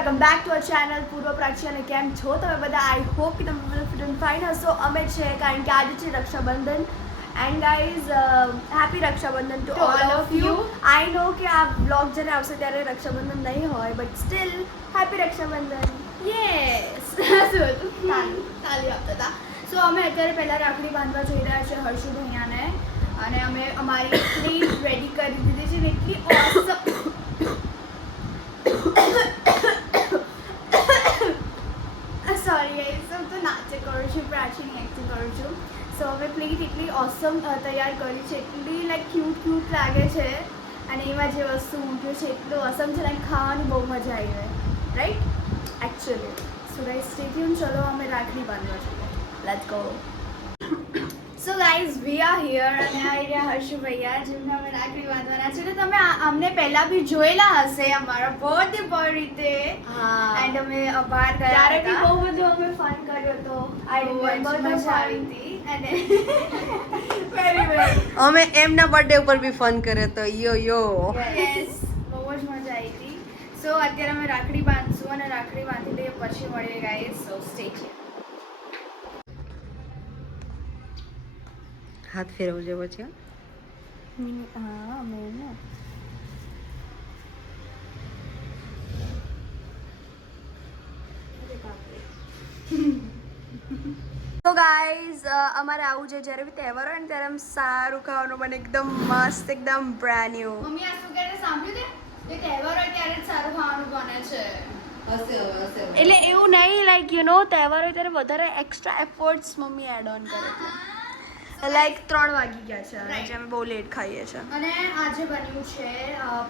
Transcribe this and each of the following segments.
Welcome back to our channel Purva Prachi અને કેમ છો તમે બધા આઈ હોપ કે તમે બધા ફિટ એન્ડ ફાઇન હશો. અમે છે કારણ કે આજે છે Rakshabandhan. And guys happy Rakshabandhan to all of you I know કે આ બ્લોગ જ્યારે આવશે ત્યારે રક્ષાબંધન નહીં હોય but still happy Rakshabandhan. Yes તાલી. તાલી આપતા હતા. સો અમે અત્યારે પહેલાં રાખડી બાંધવા જઈ રહ્યા છે હર્ષુ ભૈયાને અને અમે અમારી એટલી રેડી કરી દીધી છે ને એટલી ઓસમ સોરી ગાઈસ હું તો નાચે કરું છું પ્રાચીની એક્ટિંગ કરું છું સો અમે પ્લીઝ એટલી ઓસમ તૈયાર કરી છે. એટલી લાઈક ક્યુટ ક્યુટ લાગે છે. અને એમાં જે વસ્તુ મૂક્યું છે, એટલું ઓસમ છે. લાઈક ખાવાની બહુ મજા આવી જાય. Right actually so guys stay tune ચલો, અમે રાખડી બાંધવા છીએ let's go guys we are here અને આ રહ્યા હર્ષુ ભૈયા જેમને અમે રાખડી બાંધવાના છે. તો તમે અમને પહેલા બી જોયેલા હશે અમારા બર્થડે પર રીતે એન્ડ અમે બહાર ગયા ત્યારે બી બહુ બધું અમે ફન કર્યો હતો. આઈ રિમેમ્બર મજા આવી હતી. અને અમે એમના બર્થડે ઉપર બી ફન કર્યો તો યો યો. યસ બહુ જ મજા આવી હતી. સો અત્યારે અમે રાખડી બાંધશું અને રાખડી બાંધી લઈએ પછી મળીએ ગાઈઝ સો સ્ટે છે હાથ ફેરવજો પછી હો. હા મેં ને. તો ગાઈઝ અમારે આવું છે જ્યારે બી તહેવાર હોય ને ત્યારે આમ સારું ખાવાનું મને એકદમ મસ્ત એકદમ બ્રાન્ડ ન્યુ મમ્મી આ શું કહે સાંભળ્યું તે? તહેવાર હોય ત્યારે જ સારું ખાવાનું બને છે. એટલે એવું નહીં લાઈક યુ નો તહેવાર હોય ત્યારે વધારે extra efforts mummy add on કરે છે. લાઈક ત્રણ વાગી ગયા છે અને. અમે બહુ લેટ ખાઈએ છીએ અને આજે બન્યું છે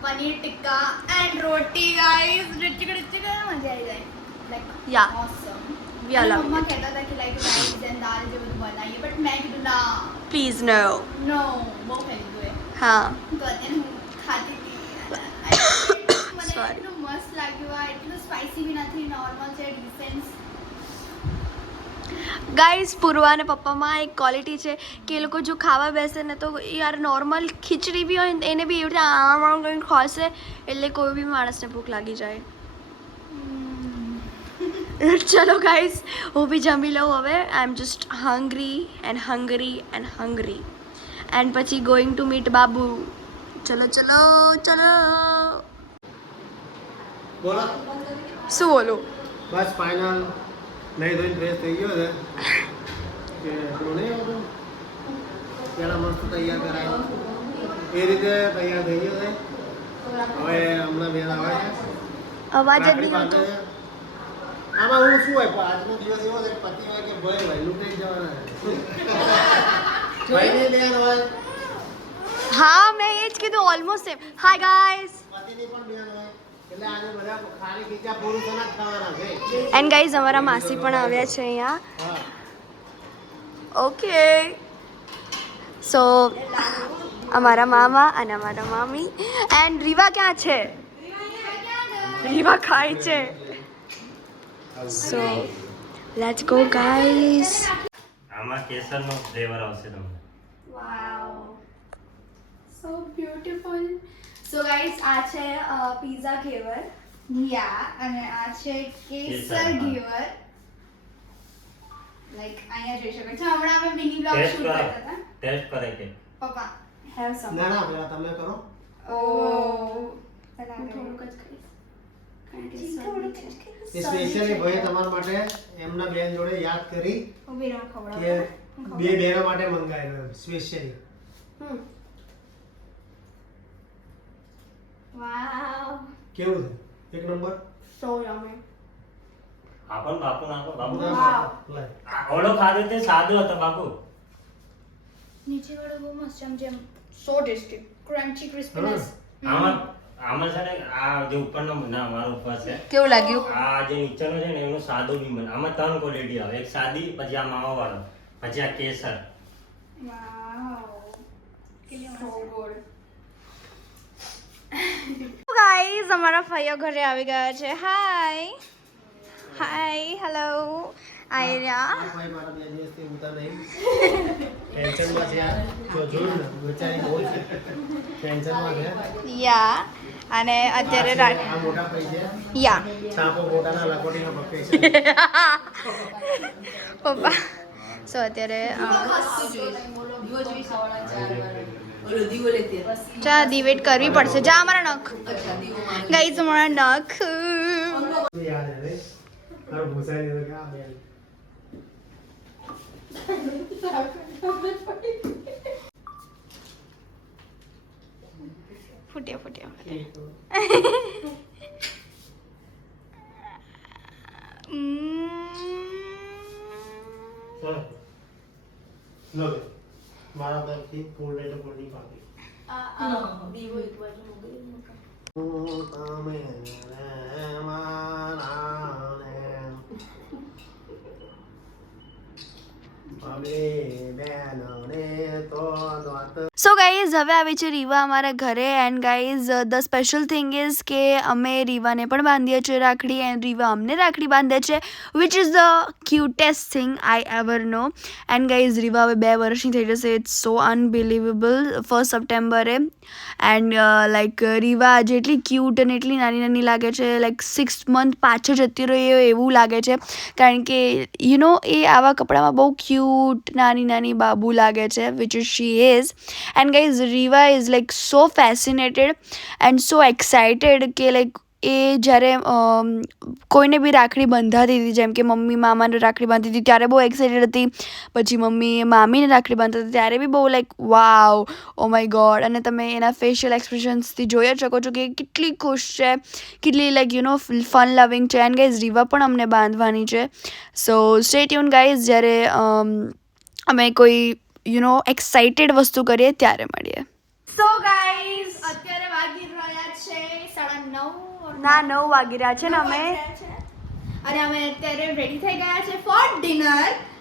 પનીર ટિક્કા એન્ડ રોટી ગાઈસ રિચિક રિચિક મજા આવી જાય. Like ya awesome we are love મમ્મા કહેતા હતા કે લાઈક રાઈસ એન્ડ દાળ જે બધું બનાવીએ બટ મેં કીધું ના. પ્લીઝ નો નો બહુ ખાઈ લીધું હા. તો અત્યારે હું ખાતી હતી. મને એટલું મસ્ત લાગ્યું આ એટલું સ્પાઇસી બી નથી નોર્મલ છે ગાઈઝ પૂર્વા અને પપ્પામાં એક ક્વોલિટી છે કે એ લોકો જો ખાવા બેસે ને તો યાર નોર્મલ ખીચડી બી હોય ને એને બી એવી રીતે આમ આમ કરીને ખોશે એટલે કોઈ બી માણસને ભૂખ લાગી જાય. ચલો ગાઈઝ હું બી જમી લઉં હવે. I am just hungry and hungry and hungry and પછી ગોઈંગ ટુ મીટ બાબુ. ચલો ચલો ચલો. શું બોલું? બસ ફાઇનલ નહીં ધોઈને ફ્રેશ થઈ ગયો છે કે પેલું નહીં આવતું પહેલાં મસ્ત તૈયાર કરાયો એ રીતે તૈયાર થઈ ગયો છે હવે હમણાં બેન આવે છે અવાજ જ રાખડી નહીં બાંધે આવતો છે. આમાં હું શું હોય પણ આજનો દિવસ એવો છે કે પતિ હોય કે ભાઈ હોય લૂંટાઈ જવાના ભાઈની બેન હોય હા મેં એ જ કીધું ઓલમોસ્ટ સેમ હાય ગાઈઝ પતિની પણ બેન હોય એન્ડ ગાઈઝ અમારા માસી પણ આવ્યા છે અહીંયા. ઓકે સો અમારા મામા અને અમારા મામી. એન્ડ રીવા ક્યાં છે? રીવા ખાય છે. સો લેટ્સ ગો ગાઈઝ આમાં કેસરનો ફ્લેવર આવશે તમને. વાવ સો બ્યુટીફુલ સો ગાઈસ આ છે પીઝા ઘેવર. યા અને આ છે કેસર. ઘેવર. લાઈક અહીંયા જોઈ શકો છો. હમણાં અમે મિની બ્લોગ શૂટ કરતા હતા. ટેસ્ટ કરે કે પપ્પા. હેવ સમ ના ના પેલા તમે કરો. ઓ. પેલા થોડુંક જ ખાઈશ સ્પેશિયલી ભાઈ તમારા માટે એમના બેન જોડે યાદ કરી કે બે બહેનો માટે મંગાવેલો સ્પેશિયલી હમ. વાવ કેવું છે? એક નંબર? So યમે આપણ બાપુ નાખો બાપુ ના ઓલો ખાધો તે સાદો હતો બાપુ. નીચે વાળો બહુ મસ્ત જેમ જેમ સો ટેસ્ટી. ક્રન્ચી ક્રિસ્પીનેસ આમાં આમાં છે ને આ જે ઉપરનો ના મારો ઉપર છે કેવું લાગ્યું? આ જે નીચેનો છે ને એનો સાદો બી મને આમાં ત્રણ ક્વોલિટી આવે. એક સાદી પછી આ માવા વાળો પછી આ કેસર. વાવ સો ગુડ ગાઈઝ અમારા ફઈઓ ઘરે આવી ગયા છે. હાય હાય હેલો આયરા યા અને અત્યારે યા પપ્પા સો અત્યારે અ, દી વેટ કરવી પડશે. જા અમારા નખ. ગાઈઝ અમારા નખ. ફૂટ્યા ફૂટ્યા. ફૂટ્યા. મારા તરફથી ફૂલ એટલે ફૂલની પાકી તમે રે મારા રે. અમે બેનને તો દોત સો ગાઈઝ હવે આવે છે રીવા અમારા ઘરે and guys the special thing is કે અમે રીવાને પણ બાંધીએ છીએ રાખડી એન્ડ રીવા અમને રાખડી બાંધે છે which is the cutest thing I ever know and guys Riva હવે બે વર્ષની થઈ જશે ઇટ્સ સો અનબિલીવેબલ ફર્સ્ટ સપ્ટેમ્બરે એન્ડ લાઈક રીવા આજે એટલી ક્યુટ અને એટલી નાની નાની લાગે છે લાઈક સિક્સ મંથ પાછળ જતી રહી એવું લાગે છે. કારણ કે યુ નો એ આવા કપડામાં બહુ ક્યુટ નાની નાની બાબુ લાગે છે which is she is and guys Riva is like so fascinated and so excited કે લાઈક એ જ્યારે કોઈને બી રાખડી બંધાતી હતી, જેમ કે મમ્મી મામાને રાખડી બાંધતી હતી, ત્યારે બહુ એક્સાઇટેડ હતી. પછી મમ્મી મામીને રાખડી બાંધતા હતી, ત્યારે બી બહુ like wow oh my God અને તમે એના ફેશિયલ એક્સપ્રેશન્સથી જોઈ જ શકો છો કે કેટલી ખુશ છે, કેટલી લાઈક યુ નો ફન લવિંગ છે. એન્ડ ગાઈઝ રીવા પણ અમને બાંધવાની છે. સો સ્ટે ટ્યુન ગાઈઝ જ્યારે અમ, કોઈ યુ નો એક્સાઇટેડ વસ્તુ કરીએ ત્યારે મળીએ. સો ગાઈઝ અત્યારે વાગી રહ્યા છે સાડા નવ. ના નવ વાગી રહ્યા છે ને અમે? અને અમે અત્યારે રેડી થઈ ગયા છે ફોર ડિનર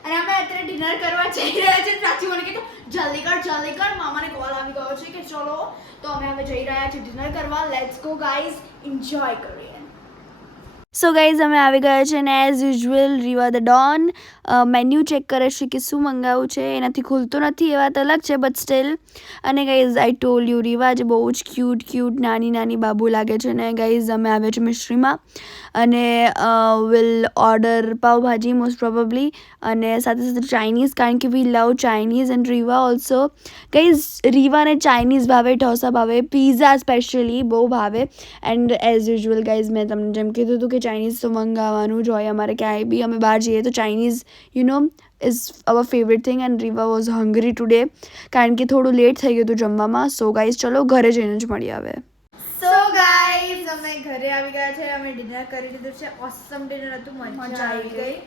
અને અમે અત્યારે ડિનર કરવા જઈ રહ્યા છે. પ્રાચી મને કીધું જલ્દી કર જલ્દી કર. મામાને કોલ આવી ગયો છે કે ચલો. તો અમે હવે જઈ રહ્યા છીએ ડિનર કરવા. લેટ્સ ગો ગાઈઝ એન્જોય કરીએ સો ગાઈઝ અમે આવી ગયા છે ને as usual Riva the don menu check કરે છે કે શું મંગાવવું છે. એનાથી ખુલતું નથી, એ વાત અલગ છે બટ સ્ટીલ અને guys I told you Riva જે બહુ જ ક્યુટ ક્યુટ નાની નાની બાબુ લાગે છે ને ગાઈઝ અમે આવ્યા છે મિસ્ટ્રીમાં અને will order pavbhaji most probably અને સાથે સાથે ચાઇનીઝ કારણ કે we love Chinese and Riva also guys રીવાને Chinese ભાવે, ઢોસા ભાવે પીઝા સ્પેશિયલી બહુ ભાવે. એન્ડ એઝ યુઝ્યુઅલ ગાઈઝ મેં તમને જેમ કીધું હતું કે ચાઇનીઝ તો મંગાવવાનું જ હોય અમારે ક્યાંય બી અમે બહાર જઈએ તો Chinese you know is our favourite thing and Riva was hungry today કારણ કે થોડું લેટ થઈ ગયું હતું જમવામાં સો ગાઈઝ ચલો ઘરે જઈને જ મળી આવે સો ગાઈઝ અમે ઘરે આવી ગયા છે અમે ડિનર કરી લીધું છે ઓસમ ડિનર હતું મજા આવી ગઈ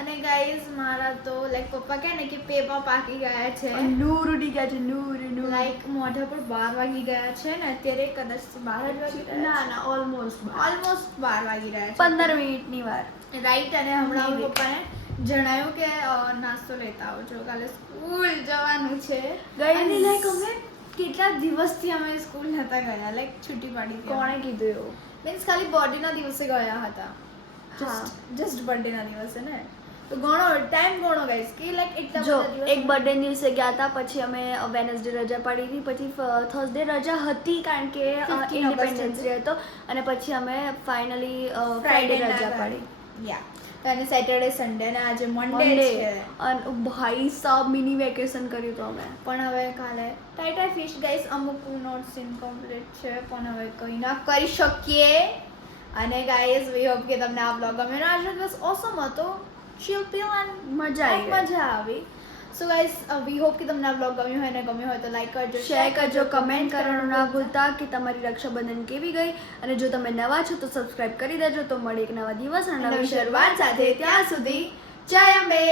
અને ગાઈઝ મારા તો લાઈક પપ્પા કહે ને કે પેપા પાકી ગયા છે. નૂર ઉડી ગયા છે નૂર નૂર. લાઈક મોઢા પર બાર વાગી ગયા છે ને અત્યારે કદાચ બાર જ વાગી ના ના ઓલમોસ્ટ ઓલમોસ્ટ બાર વાગી રહ્યા છે. પંદર મિનિટની વાર. રાઈટ અને હમણાં પપ્પાને જણાવ્યું કે નાસ્તો લેતા આવજો કાલે સ્કૂલ જવાનું છે. ગઈ લાઈક અમે કેટલા દિવસથી અમે સ્કૂલ નતા ગયા? લાઈક છુટ્ટી પાડી કોણે કીધું એવું? મીન્સ ખાલી બર્થડેના દિવસે ગયા હતા. જસ્ટ બર્થડેના દિવસે ને? તો ગણો ટાઈમ ગણો ગાઈસ કે લાઈક એટલા જો એક બર્થડે દિવસે ગયા હતા પછી અમે વેનસડે રજા પાડી હતી પછી થર્સડે રજા હતી કારણ કે ઇન્ડિપેન્ડન્સ ડે હતો. અને પછી અમે ફાઇનલી ફ્રાઈડે રજા પાડી. યા અને સેટરડે સન્ડે ને આજે મંડે છે. અને ભાઈ સાબ મિની વેકેશન કર્યું હતું અમે. પણ હવે કાલે ટાઈટા ફિશ ગાઈસ અમુક નોટ્સ ઇનકમ્પ્લીટ છે પણ હવે કંઈ ના કરી શકીએ. અને ગાઈસ વી હોપ કે તમને આ બ્લોગ ગમ્યો. આજનો દિવસ ઓસમ હતો. શિલ પીલ મજા આવી મજા આવી. સો ગાઈસ વી હોપ કે તમને આ બ્લોગ ગમ્યો હોય ને ગમ્યો હોય તો લાઈક કરજો શેર કરજો કમેન્ટ કરવાનું ના ભૂલતા કે તમારી રક્ષાબંધન કેવી ગઈ. અને જો તમે નવા છો તો સબસ્ક્રાઇબ કરી દેજો. તો મળે એક નવા દિવસ અને નવી શરૂઆત સાથે. ત્યાં સુધી જય અંબે.